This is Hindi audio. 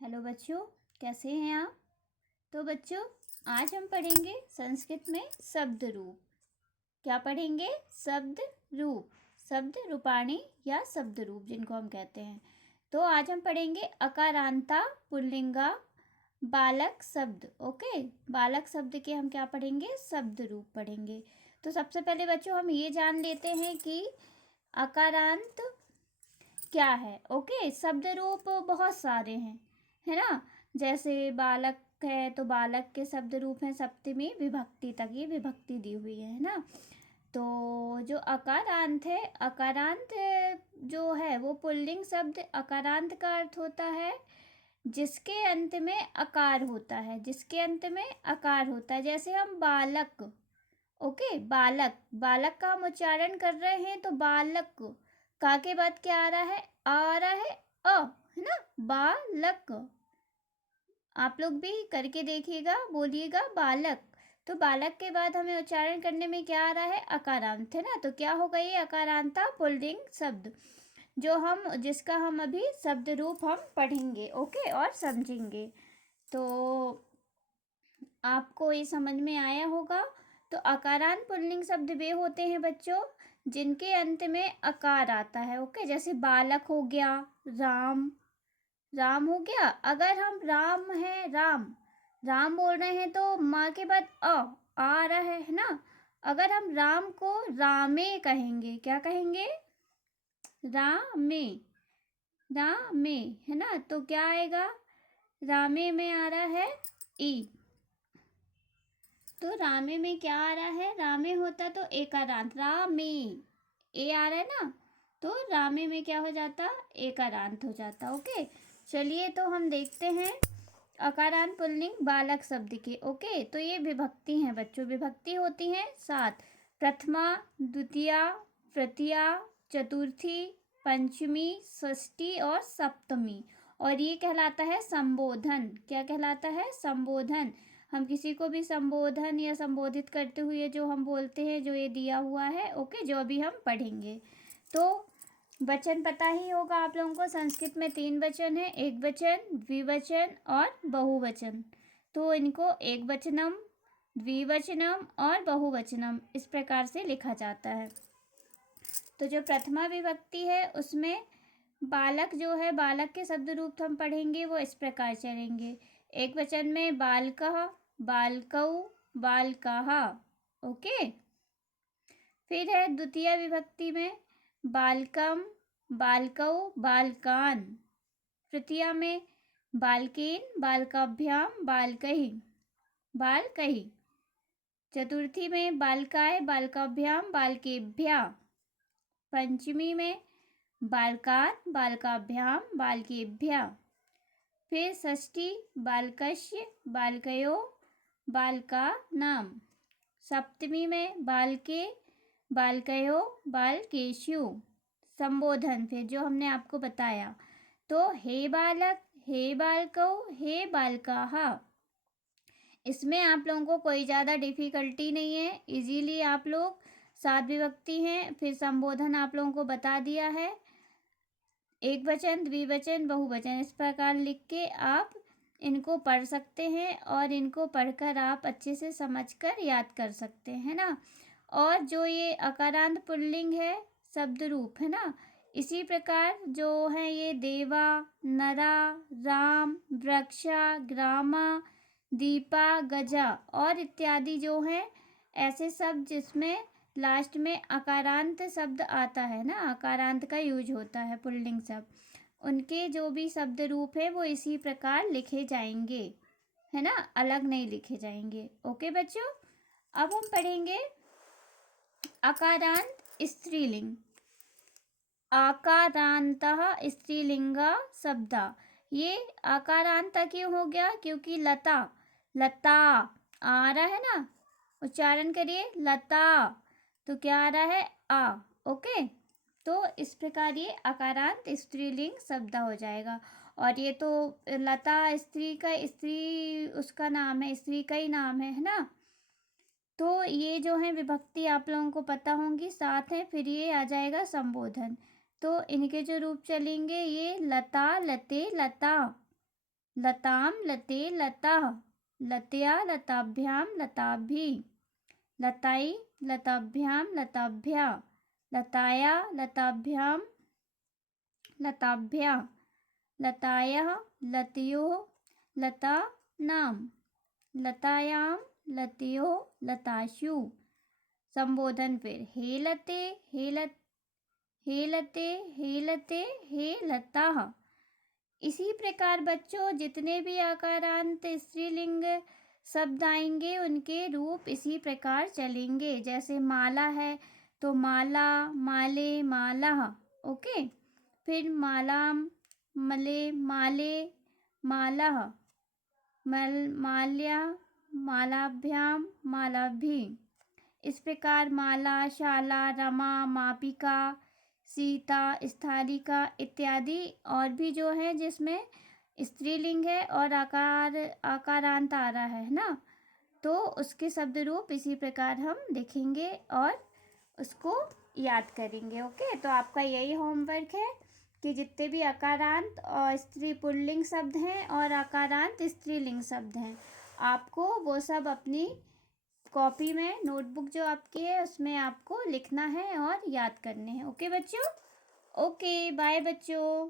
हेलो बच्चों, कैसे हैं आप। तो बच्चों, आज हम पढ़ेंगे संस्कृत में शब्द रूप। क्या पढ़ेंगे? शब्द रूप, शब्द रूपाणी या शब्द रूप जिनको हम कहते हैं। तो आज हम पढ़ेंगे अकारांता पुल्लिंगा बालक शब्द। ओके, बालक शब्द के हम क्या पढ़ेंगे? शब्द रूप पढ़ेंगे। तो सबसे पहले बच्चों हम ये जान लेते हैं कि अकारांत क्या है। ओके, शब्द रूप बहुत सारे हैं, है ना। जैसे बालक है तो बालक के शब्द रूप हैं सप्तमी विभक्ति तक, ये विभक्ति दी हुई है ना। तो जो अकारांत है, अकारांत जो है वो पुल्लिंग शब्द। अकारांत का अर्थ होता है जिसके अंत में अकार होता है, जिसके अंत में अकार होता है। जैसे हम बालक, ओके, बालक, बालक का हम उच्चारण कर रहे हैं तो बालक का के बाद क्या आ रहा है? आ रहा है अ, है ना, बालक। आप लोग भी करके देखिएगा, बोलिएगा बालक। तो बालक के बाद हमें उच्चारण करने में क्या आ रहा है? अकारांत, है ना। तो क्या होगा ये? अकारांता पुल्लिंग शब्द, जो हम जिसका हम अभी शब्द रूप हम पढ़ेंगे, ओके, और समझेंगे। तो आपको ये समझ में आया होगा। तो अकारांत पुल्लिंग शब्द वे होते हैं बच्चों जिनके अंत में अकार आता है। ओके, जैसे बालक हो गया, राम, राम हो गया। अगर हम राम है, राम, राम बोल रहे हैं तो माँ के बाद आ रहा है ना। अगर हम राम को रामे कहेंगे, क्या कहेंगे? रामे, रामे, है ना। तो क्या आएगा? रामे में आ रहा है ई। तो रामे में क्या आ रहा है? रामे होता तो एकारांत, रामे, ए आ रहा है ना। तो रामे में क्या हो जाता? एकारांत हो जाता। ओके, चलिए तो हम देखते हैं अकारांत पुल्लिंग बालक शब्द के। ओके, तो ये विभक्ति हैं बच्चों, विभक्ति होती हैं 7। प्रथमा, द्वितीया, तृतीया, चतुर्थी, पंचमी, षष्ठी और सप्तमी। और ये कहलाता है संबोधन। क्या कहलाता है? संबोधन। हम किसी को भी संबोधन या संबोधित करते हुए जो हम बोलते हैं, जो ये दिया हुआ है, ओके, जो अभी हम पढ़ेंगे। तो वचन पता ही होगा आप लोगों को। संस्कृत में 3 वचन है, एक वचन, द्विवचन और बहुवचन। तो इनको एक वचनम, द्विवचनम और बहुवचनम इस प्रकार से लिखा जाता है। तो जो प्रथमा विभक्ति है उसमें बालक जो है, बालक के शब्द रूप हम पढ़ेंगे वो इस प्रकार चलेंगे। एक वचन में बालकः, बालकौ, बालकाः। ओके, फिर है द्वितीय विभक्ति में बालकम, बालकौ, बालकान। तृतीया में बालकेन, बालकाभ्याम, बालकैः, बालकैः। चतुर्थी में बालकाय, बालकाभ्याम, बालकेभ्यः। पंचमी में बालकान, बालकाभ्याम, बालकेभ्यः। फिर षष्ठी बालकस्य, बालकयो, बालकानां। सप्तमी में बालके, बालकयो, बालकेषु। संबोधन फिर जो हमने आपको बताया, तो हे बालक, हे बालकौ, हे बालकाः। इसमें आप लोगों को कोई ज़्यादा डिफ़िकल्टी नहीं है, इजीली आप लोग 7 विभक्ति हैं। फिर संबोधन आप लोगों को बता दिया है, एक वचन, द्विवचन, बहुवचन, इस प्रकार लिख के आप इनको पढ़ सकते हैं और इनको पढ़कर आप अच्छे से समझकर याद कर सकते हैं ना। और जो ये अकारांत पुल्लिंग है शब्द रूप, है ना, इसी प्रकार जो है ये देवा, नरा, राम, वृक्षा, ग्रामा, दीपा, गजा और इत्यादि जो हैं ऐसे शब्द जिसमें लास्ट में अकारांत शब्द आता है ना, अकारांत का यूज होता है पुल्लिंग शब्द, उनके जो भी शब्द रूप है वो इसी प्रकार लिखे जाएंगे, है ना, अलग नहीं लिखे जाएंगे। ओके बच्चों, अब हम पढ़ेंगे अकारांत स्त्रीलिंग। आकारांतः स्त्रीलिंगा शब्दा। ये आकारांत क्यों हो गया? क्योंकि लता, लता आ रहा है ना, उच्चारण करिए लता, तो क्या आ रहा है? आ। ओके, तो इस प्रकार ये अकारांत स्त्रीलिंग शब्द हो जाएगा। और ये तो लता स्त्री का, स्त्री उसका नाम है, स्त्री का ही नाम है ना। तो ये जो है विभक्ति आप लोगों को पता होंगी, 7 है। फिर ये आ जाएगा संबोधन। तो इनके जो रूप चलेंगे ये लता, लते, लता, लताम लते लताः, लतया लताभ्यां लताभिः, लताई लताभ्यां लताभ्या, लताया लताभ्यां लताभ्या, लतायः लतयोः लतानां, लतायां लतयोः लताशु। संबोधन फिर, हे लते हे लत हे लते हे लते हे लताः। इसी प्रकार बच्चों जितने भी आकारांत स्त्रीलिंग शब्द आएंगे उनके रूप इसी प्रकार चलेंगे। जैसे माला है तो माला, माले, मालाः। ओके, फिर मालाम, मले, माले, मालाः, माल्या, मालाभ्याम, मालाभिः। इस प्रकार माला, शाला, रमा, मापिका, सीता, स्थालिका इत्यादि और भी जो है जिसमें स्त्रीलिंग है और आकारांत आ रहा है ना, तो उसके शब्द रूप इसी प्रकार हम लिखेंगे और उसको याद करेंगे। ओके, तो आपका यही होमवर्क है कि जितने भी अकारांत और स्त्री पुल्लिंग शब्द हैं और अकारांत स्त्रीलिंग शब्द हैं, आपको वो सब अपनी कॉपी में, नोटबुक जो आपकी है उसमें आपको लिखना है और याद करने हैं। ओके बच्चों, ओके बाय बच्चों।